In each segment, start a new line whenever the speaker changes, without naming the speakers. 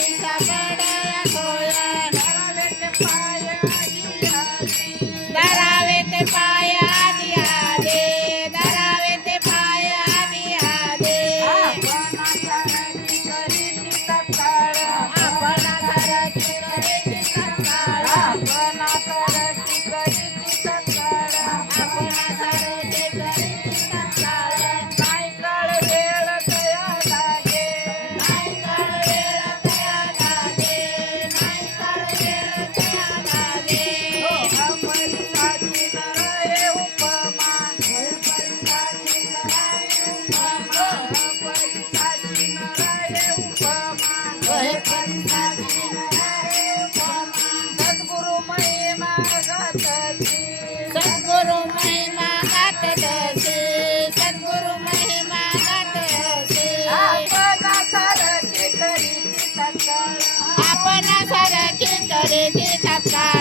Thank you. Snapchat.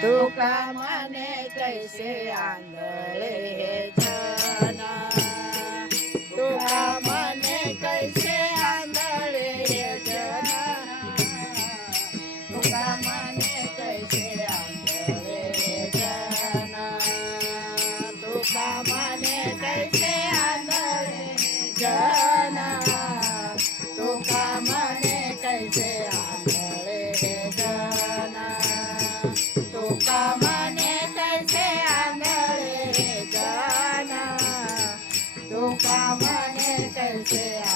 तुका
मने कैसे आंधळे हे तुका मने कैसे आंधळे हे तुका मने कैसे आंधळे हे तुका मने कैसे आंधळे जाना? तुका मने कैसे
Yeah.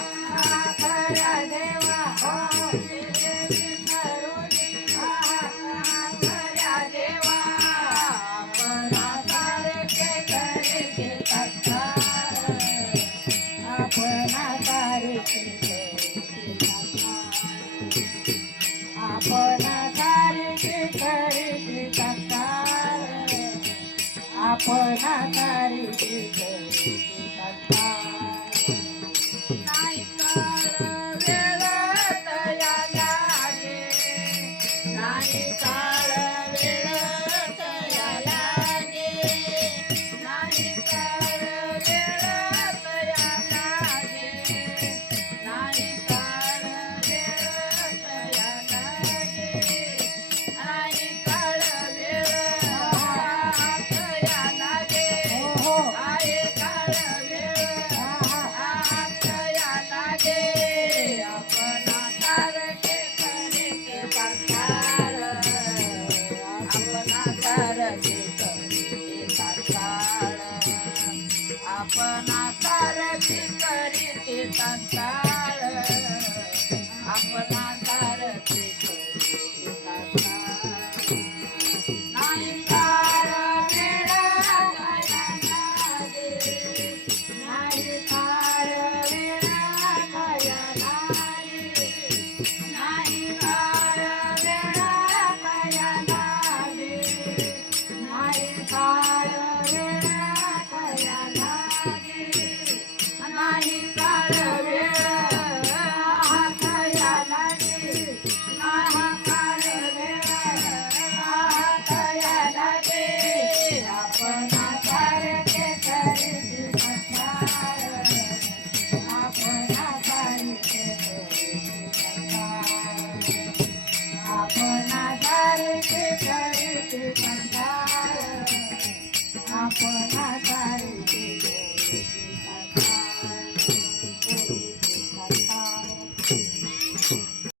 आपण तारी Bye. करीत कंटाळ आपण सारखे